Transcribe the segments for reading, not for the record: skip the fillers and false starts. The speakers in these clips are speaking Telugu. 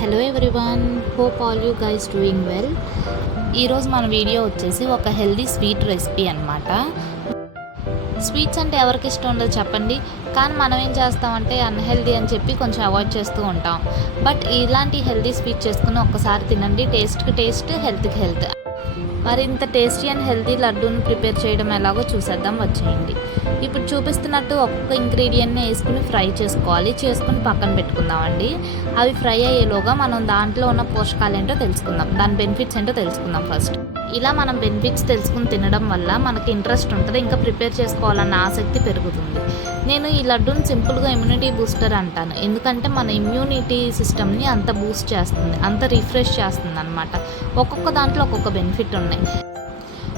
Hello everyone, hope all you guys doing well. ఈరోజు మన వీడియో వచ్చేసి ఒక హెల్దీ స్వీట్ రెసిపీ అనమాట. స్వీట్స్ అంటే ఎవరికి ఇష్టం ఉండదు చెప్పండి, కానీ మనం ఏం చేస్తామంటే అన్హెల్దీ అని చెప్పి కొంచెం అవాయిడ్ చేస్తూ ఉంటాం. బట్ ఇలాంటి హెల్దీ స్వీట్ చేసుకుని ఒక్కసారి తినండి, టేస్ట్కి టేస్ట్, హెల్త్కి హెల్త్. మరి ఇంత టేస్టీ అండ్ హెల్తీ లడ్డూని ప్రిపేర్ చేయడం ఎలాగో చూసేద్దాం, వచ్చేయండి. ఇప్పుడు చూపిస్తున్నట్టు ఒక్కొక్క ఇంగ్రీడియంట్ని వేసుకుని ఫ్రై చేసుకుని పక్కన పెట్టుకుందామండి. అవి ఫ్రై అయ్యేలోగా మనం దాంట్లో ఉన్న పోషకాలు ఏంటో తెలుసుకుందాం, దాని బెనిఫిట్స్ ఏంటో తెలుసుకుందాం ఫస్ట్. ఇలా మనం బెనిఫిట్స్ తెలుసుకుని తినడం వల్ల మనకి ఇంట్రెస్ట్ ఉంటుంది, ఇంకా ప్రిపేర్ చేసుకోవాలన్న ఆసక్తి పెరుగుతుంది. నేను ఈ లడ్డూని సింపుల్గా ఇమ్యూనిటీ బూస్టర్ అంటాను, ఎందుకంటే మన ఇమ్యూనిటీ సిస్టమ్ని అంత బూస్ట్ చేస్తుంది, అంత రిఫ్రెష్ చేస్తుంది అనమాట. ఒక్కొక్క దాంట్లో ఒక్కొక్క బెనిఫిట్ ఉన్నాయి.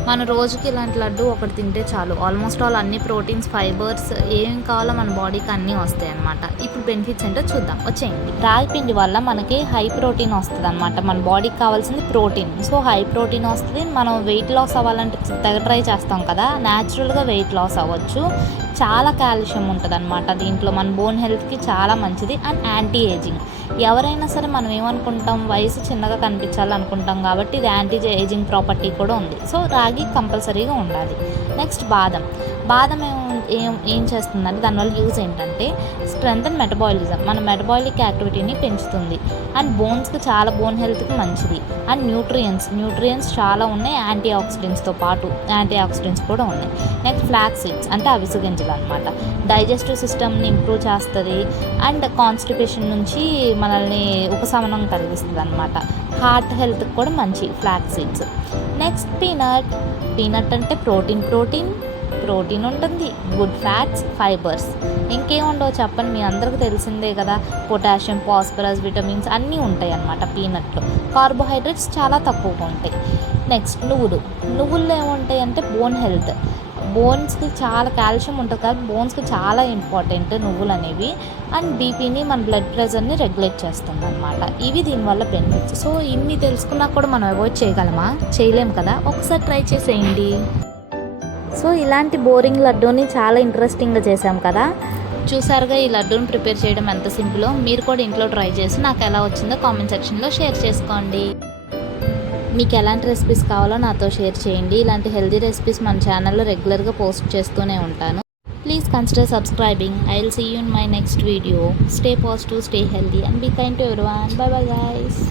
మన రోజుకి ఇలాంటి లడ్డు ఒకటి తింటే చాలు, ఆల్మోస్ట్ ఆల్ అన్ని ప్రోటీన్స్, ఫైబర్స్ ఏం కావాలో మన బాడీకి అన్నీ వస్తాయి అనమాట. ఇప్పుడు బెనిఫిట్స్ ఏంటో చూద్దాం, వచ్చేయండి. రాగి పిండి వల్ల మనకి హై ప్రోటీన్ వస్తుంది అనమాట. మన బాడీకి కావాల్సింది ప్రోటీన్, సో హై ప్రోటీన్ వస్తుంది. మనం వెయిట్ లాస్ అవ్వాలంటే తెగ ట్రై చేస్తాం కదా, న్యాచురల్గా వెయిట్ లాస్ అవ్వచ్చు. చాలా కాల్షియం ఉంటుంది అనమాట దీంట్లో, మన బోన్ హెల్త్కి చాలా మంచిది. అండ్ యాంటీ ఏజింగ్, ఎవరైనా సరే మనం ఏమనుకుంటాం, వయసు చిన్నగా కనిపించాలనుకుంటాం కాబట్టి ఇది యాంటీ ఏజింగ్ ప్రాపర్టీ కూడా ఉంది. సో రాగి కంపల్సరీగా ఉండాలి. నెక్స్ట్ బాదం ఏం చేస్తుందంటే దానివల్ల యూజ్ ఏంటంటే స్ట్రెంత్ అండ్ మెటబాలిజం, మన మెటబాలిక్ యాక్టివిటీని పెంచుతుంది. అండ్ బోన్స్కి చాలా, బోన్ హెల్త్కి మంచిది. అండ్ న్యూట్రియంట్స్ చాలా ఉన్నాయి, యాంటీ ఆక్సిడెంట్స్తో పాటు యాంటీ ఆక్సిడెంట్స్ కూడా ఉన్నాయి. నెక్స్ట్ ఫ్లాక్స్ సీడ్స్ అంటే అవిసె గింజలు అనమాట, డైజెస్టివ్ సిస్టమ్ని ఇంప్రూవ్ చేస్తుంది. అండ్ కాన్స్టిపేషన్ నుంచి మనల్ని ఉపశమనం కలిగిస్తుంది అనమాట. హార్ట్ హెల్త్కి కూడా మంచి ఫ్లాక్స్ సీడ్స్. నెక్స్ట్ పీనట్ అంటే ప్రోటీన్ ఉంటుంది, గుడ్ ఫ్యాట్స్, ఫైబర్స్. ఇంకేం ఉండవు చెప్పండి, మీ అందరికీ తెలిసిందే కదా. పొటాషియం, ఫాస్ఫరస్, విటమిన్స్ అన్నీ ఉంటాయి అన్నమాట పీనట్లో. కార్బోహైడ్రేట్స్ చాలా తక్కువగా ఉంటాయి. నెక్స్ట్ నువ్వుల్లో ఏముంటాయి అంటే బోన్ హెల్త్, బోన్స్కి చాలా కాల్షియం ఉంటుంది కాబట్టి బోన్స్కి చాలా ఇంపార్టెంట్ నువ్వులు అనేవి. అండ్ బీపీని, మన బ్లడ్ ప్రెషర్ని రెగ్యులేట్ చేస్తుంది అనమాట. ఇవి దీనివల్ల బెనిఫిట్స్. సో ఇన్ని తెలుసుకున్నా కూడా మనం అవాయిడ్ చేయగలమా? చేయలేము కదా. ఒకసారి ట్రై చేసేయండి. సో ఇలాంటి బోరింగ్ లడ్డూని చాలా ఇంట్రెస్టింగ్గా చేసాం కదా. చూసారుగా ఈ లడ్డూని ప్రిపేర్ చేయడం ఎంత సింపులో. మీరు కూడా ఇంట్లో ట్రై చేసి నాకు ఎలా వచ్చిందో కామెంట్ సెక్షన్లో షేర్ చేసుకోండి. మీకు ఎలాంటి రెసిపీస్ కావాలో నాతో షేర్ చేయండి. ఇలాంటి హెల్దీ రెసిపీస్ మన ఛానల్లో రెగ్యులర్గా పోస్ట్ చేస్తూనే ఉంటాను. Please consider subscribing. I will see you in my next video. Stay positive, stay healthy and be kind to everyone. Bye bye guys.